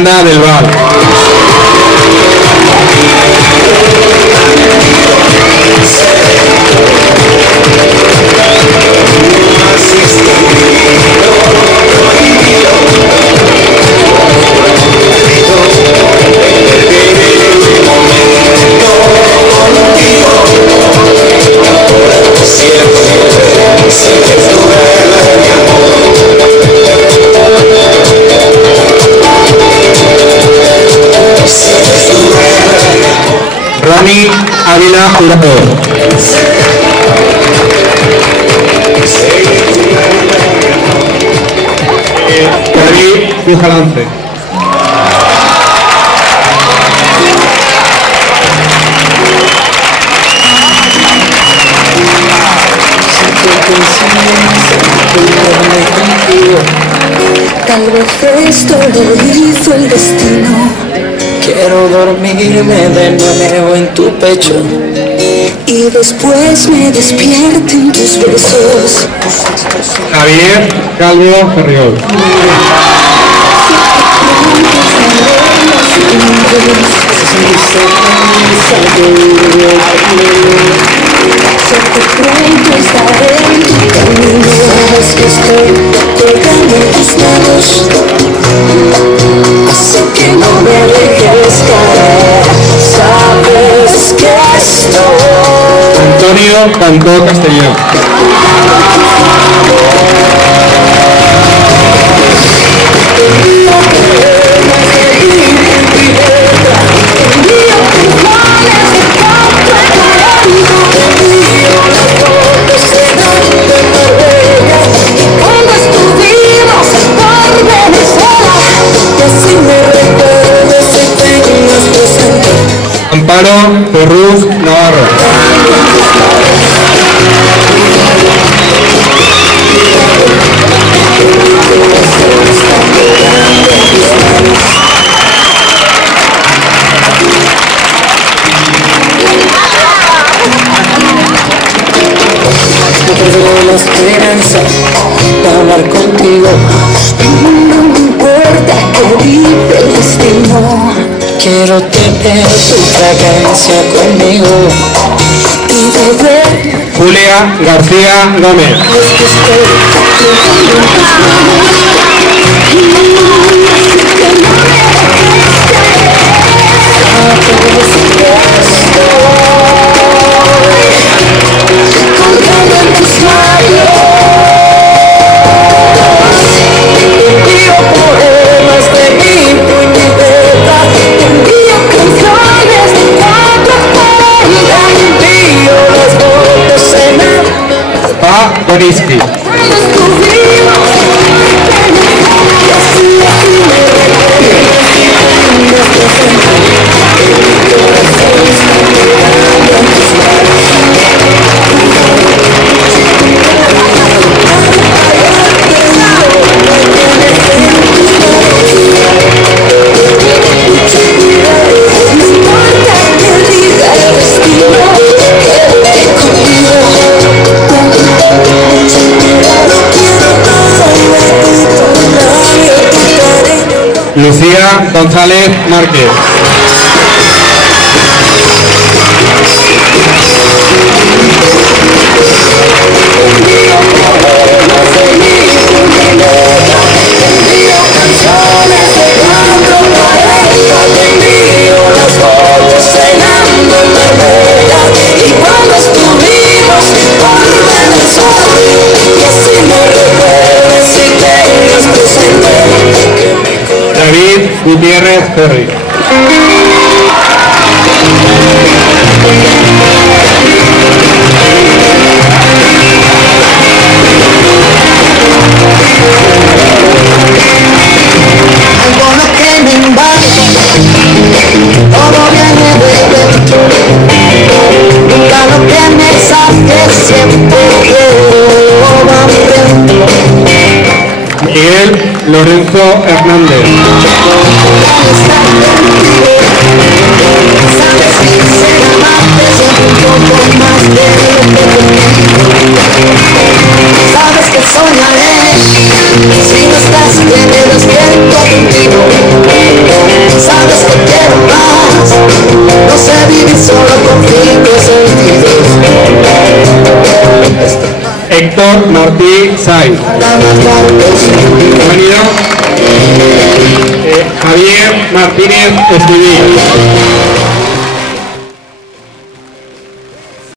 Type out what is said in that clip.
Miranda del Val. Ronnie Ávila Jurado. David Bujalance. Tal vez esto lo hizo el destino. Quiero dormirme de nuevo en tu pecho y después me despierten tus besos. Javier Calvo Ferriol. Pronto estaré en tu camino. Sabes que estoy colgando en tus manos, así que no me dejes caer. Sabes que estoy. Antonio Cantó Castellón. Amparo Ferruz Navarro. Tengo la esperanza de hablar contigo. No me importa que vive el destino. Quiero tener tu fragancia conmigo y beber. Julia García Gómez. Boniski. Lucía González Márquez. David Gutiérrez Ferri. Algo lo que me invade, todo viene de dentro. Nunca lo que me saque, siempre quiero hambriento. Miguel Lorenzo Hernández. Sabes que ser amante es un poco más de lo que sabes que soñaré si no estás, que me despierto contigo. más. No sé vivir solo con 5 sentidos. Héctor Martí Sainz. Bienvenido. Javier Martínez Escribí.